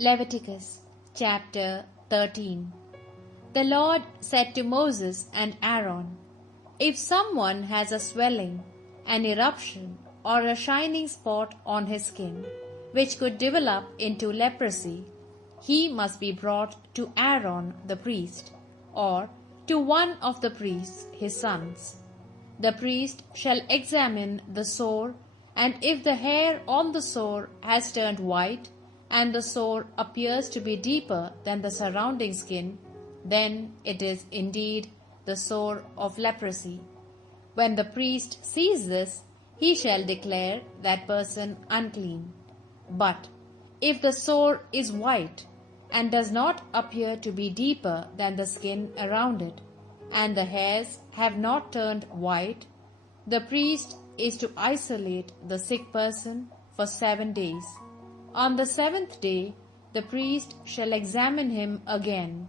Leviticus chapter 13. The Lord said to Moses and Aaron, "If someone has a swelling, an eruption, or a shining spot on his skin, which could develop into leprosy, he must be brought to Aaron the priest, or to one of the priests his sons. The priest shall examine the sore, and if the hair on the sore has turned white, and the sore appears to be deeper than the surrounding skin, then it is indeed the sore of leprosy. When the priest sees this, he shall declare that person unclean. But if the sore is white, and does not appear to be deeper than the skin around it, and the hairs have not turned white, the priest is to isolate the sick person for 7 days. On the 7th day, the priest shall examine him again.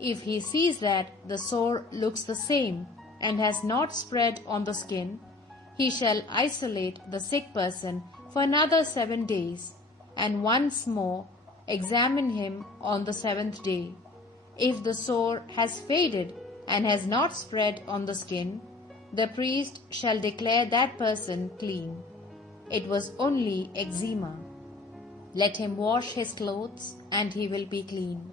If he sees that the sore looks the same and has not spread on the skin, he shall isolate the sick person for another 7 days, and once more examine him on the 7th day. If the sore has faded and has not spread on the skin, the priest shall declare that person clean. It was only eczema. Let him wash his clothes, and he will be clean.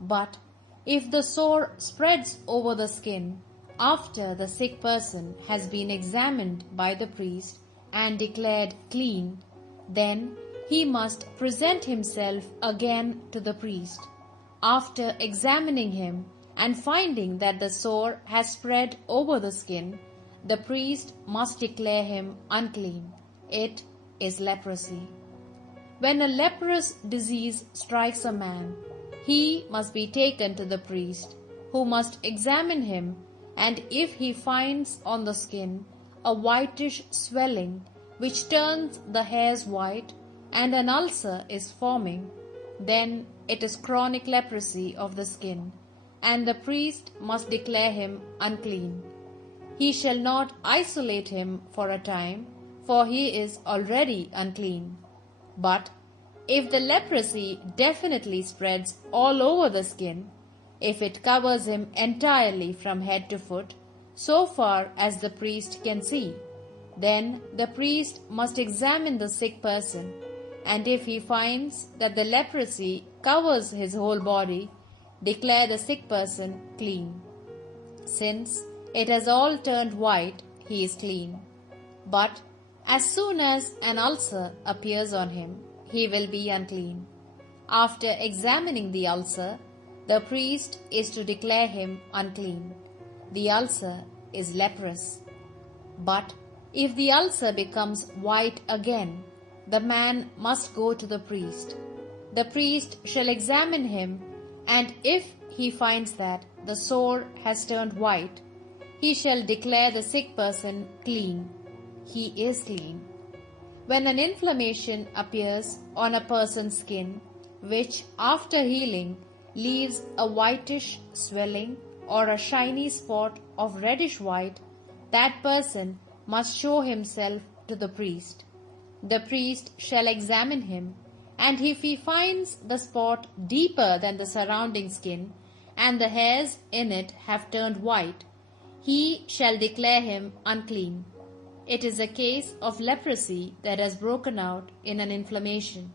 But if the sore spreads over the skin after the sick person has been examined by the priest and declared clean, then he must present himself again to the priest. After examining him and finding that the sore has spread over the skin, the priest must declare him unclean. It is leprosy. When a leprous disease strikes a man, he must be taken to the priest, who must examine him, and if he finds on the skin a whitish swelling which turns the hairs white, and an ulcer is forming, then it is chronic leprosy of the skin, and the priest must declare him unclean. He shall not isolate him for a time, for he is already unclean. But if the leprosy definitely spreads all over the skin, if it covers him entirely from head to foot, so far as the priest can see, then the priest must examine the sick person, and if he finds that the leprosy covers his whole body, declare the sick person clean. Since it has all turned white, he is clean. But as soon as an ulcer appears on him, he will be unclean. After examining the ulcer, the priest is to declare him unclean. The ulcer is leprous. But if the ulcer becomes white again, the man must go to the priest. The priest shall examine him, and if he finds that the sore has turned white, he shall declare the sick person clean. He is clean. When an inflammation appears on a person's skin, which after healing leaves a whitish swelling or a shiny spot of reddish white, that person must show himself to the priest. The priest shall examine him, and if he finds the spot deeper than the surrounding skin, and the hairs in it have turned white, he shall declare him unclean. It is a case of leprosy that has broken out in an inflammation.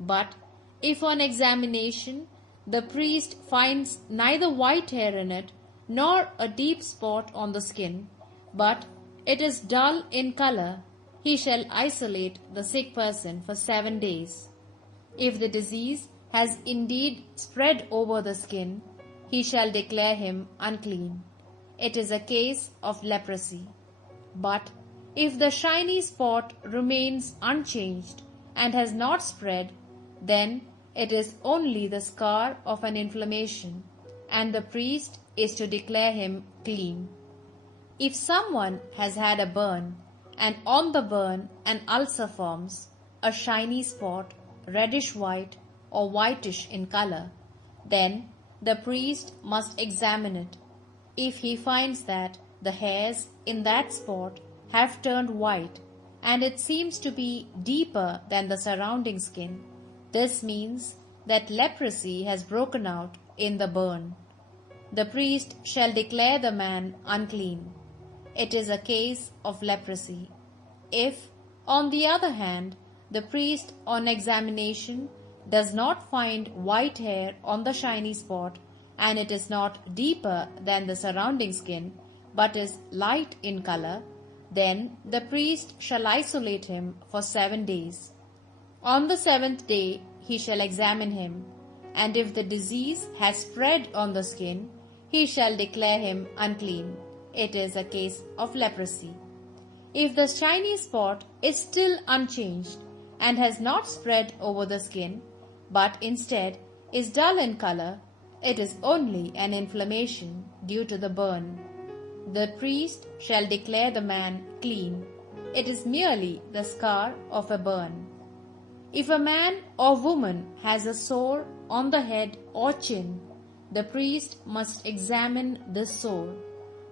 But if on examination the priest finds neither white hair in it nor a deep spot on the skin, but it is dull in color, he shall isolate the sick person for 7 days. If the disease has indeed spread over the skin, he shall declare him unclean. It is a case of leprosy. But if the shiny spot remains unchanged and has not spread, then it is only the scar of an inflammation, and the priest is to declare him clean. If someone has had a burn, and on the burn an ulcer forms, a shiny spot, reddish white or whitish in color, then the priest must examine it. If he finds that the hairs in that spot have turned white, and it seems to be deeper than the surrounding skin, this means that leprosy has broken out in the burn. The priest shall declare the man unclean. It is a case of leprosy. If, on the other hand, the priest on examination does not find white hair on the shiny spot, and it is not deeper than the surrounding skin, but is light in color, then the priest shall isolate him for 7 days. On the 7th day he shall examine him, and if the disease has spread on the skin, he shall declare him unclean. It is a case of leprosy. If the shiny spot is still unchanged and has not spread over the skin, but instead is dull in color, it is only an inflammation due to the burn. The priest shall declare the man clean. It is merely the scar of a burn. If a man or woman has a sore on the head or chin, the priest must examine this sore.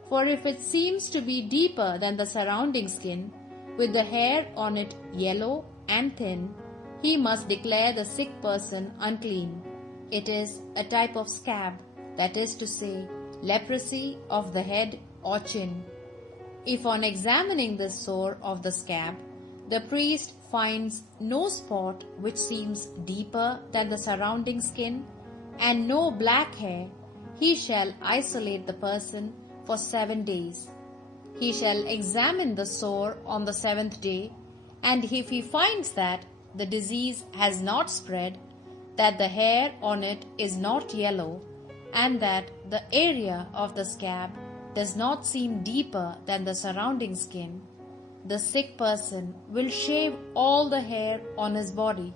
For if it seems to be deeper than the surrounding skin, with the hair on it yellow and thin, he must declare the sick person unclean. It is a type of scab, that is to say, leprosy of the head or chin. If on examining this sore of the scab, the priest finds no spot which seems deeper than the surrounding skin, and no black hair, he shall isolate the person for 7 days. He shall examine the sore on the 7th day, and if he finds that the disease has not spread, that the hair on it is not yellow, and that the area of the scab does not seem deeper than the surrounding skin, the sick person will shave all the hair on his body,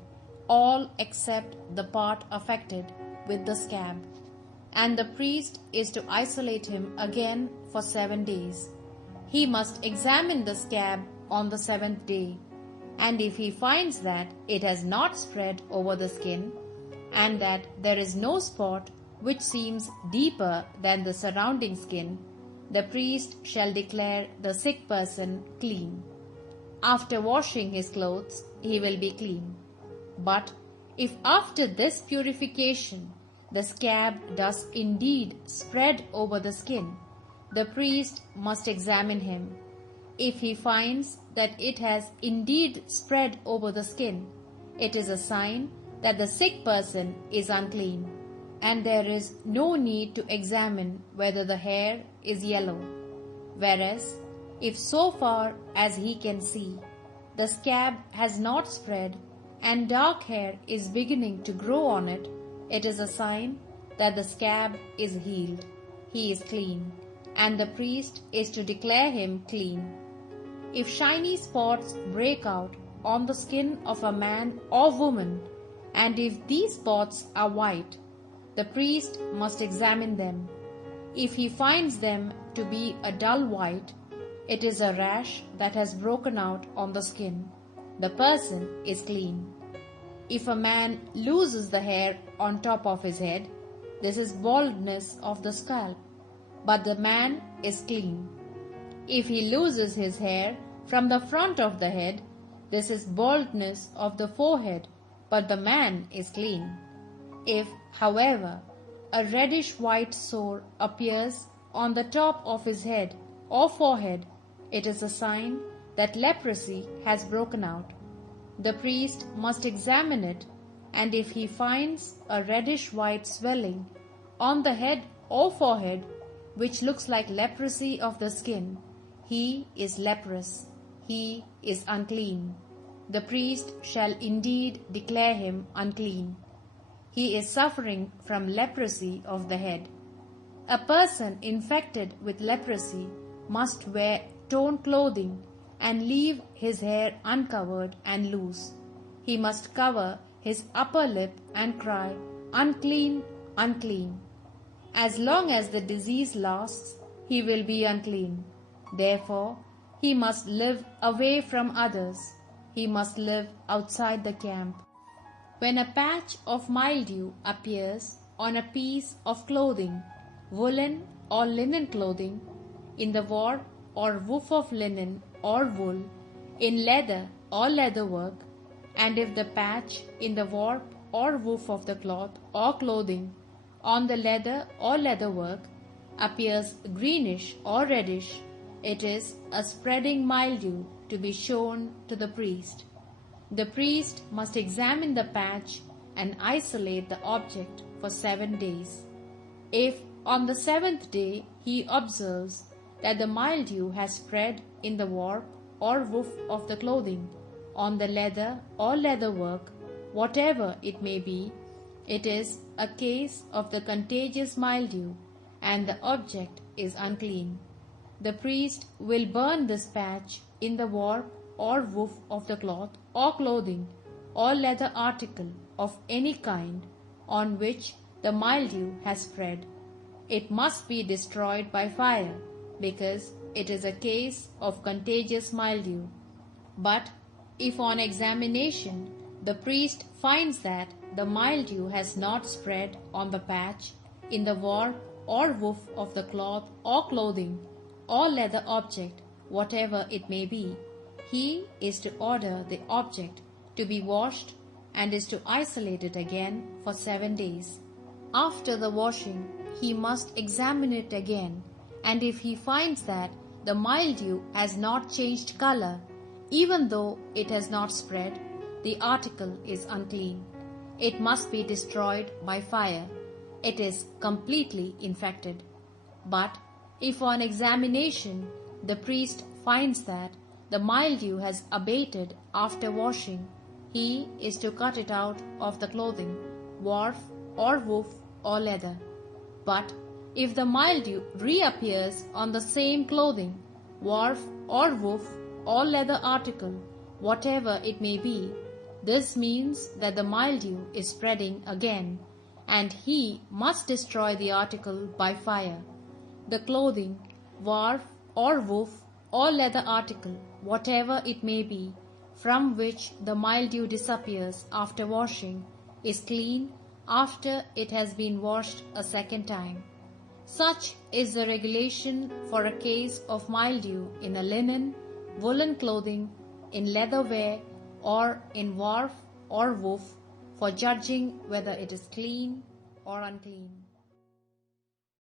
all except the part affected with the scab, and the priest is to isolate him again for 7 days. He must examine the scab on the 7th day, and if he finds that it has not spread over the skin, and that there is no spot which seems deeper than the surrounding skin, the priest shall declare the sick person clean. After washing his clothes, he will be clean. But if after this purification the scab does indeed spread over the skin, the priest must examine him. If he finds that it has indeed spread over the skin, it is a sign that the sick person is unclean, and there is no need to examine whether the hair is yellow. Whereas, if so far as he can see, the scab has not spread and dark hair is beginning to grow on it, it is a sign that the scab is healed. He is clean, and the priest is to declare him clean. If shiny spots break out on the skin of a man or woman, and if these spots are white, the priest must examine them. If he finds them to be a dull white, it is a rash that has broken out on the skin. The person is clean. If a man loses the hair on top of his head, this is baldness of the scalp, but the man is clean. If he loses his hair from the front of the head, this is baldness of the forehead, but the man is clean. If, however, a reddish-white sore appears on the top of his head or forehead, it is a sign that leprosy has broken out. The priest must examine it, and if he finds a reddish-white swelling on the head or forehead, which looks like leprosy of the skin, he is leprous. He is unclean. The priest shall indeed declare him unclean. He is suffering from leprosy of the head. A person infected with leprosy must wear torn clothing and leave his hair uncovered and loose. He must cover his upper lip and cry, "Unclean, unclean." As long as the disease lasts, he will be unclean. Therefore, he must live away from others. He must live outside the camp. When a patch of mildew appears on a piece of clothing, woolen or linen clothing, in the warp or woof of linen or wool, in leather or leatherwork, and if the patch in the warp or woof of the cloth or clothing, on the leather or leatherwork, appears greenish or reddish, it is a spreading mildew to be shown to the priest. The priest must examine the patch and isolate the object for 7 days. If on the 7th day he observes that the mildew has spread in the warp or woof of the clothing, on the leather or leatherwork, whatever it may be, it is a case of the contagious mildew, and the object is unclean. The priest will burn this patch in the warp or woof of the cloth or clothing or leather article of any kind on which the mildew has spread. It must be destroyed by fire, because it is a case of contagious mildew. But if on examination the priest finds that the mildew has not spread on the patch, in the warp or woof of the cloth or clothing or leather object, whatever it may be, he is to order the object to be washed and is to isolate it again for 7 days. After the washing, he must examine it again, and if he finds that the mildew has not changed color, even though it has not spread, the article is unclean. It must be destroyed by fire. It is completely infected. But if on examination the priest finds that the mildew has abated after washing, he is to cut it out of the clothing, warp or woof or leather. But if the mildew reappears on the same clothing, warp or woof or leather article, whatever it may be, this means that the mildew is spreading again, and he must destroy the article by fire. The clothing, warp or woof or leather article, whatever it may be, from which the mildew disappears after washing, is clean after it has been washed a second time. Such is the regulation for a case of mildew in a linen, woolen clothing, in leatherware, or in warp or woof, for judging whether it is clean or unclean.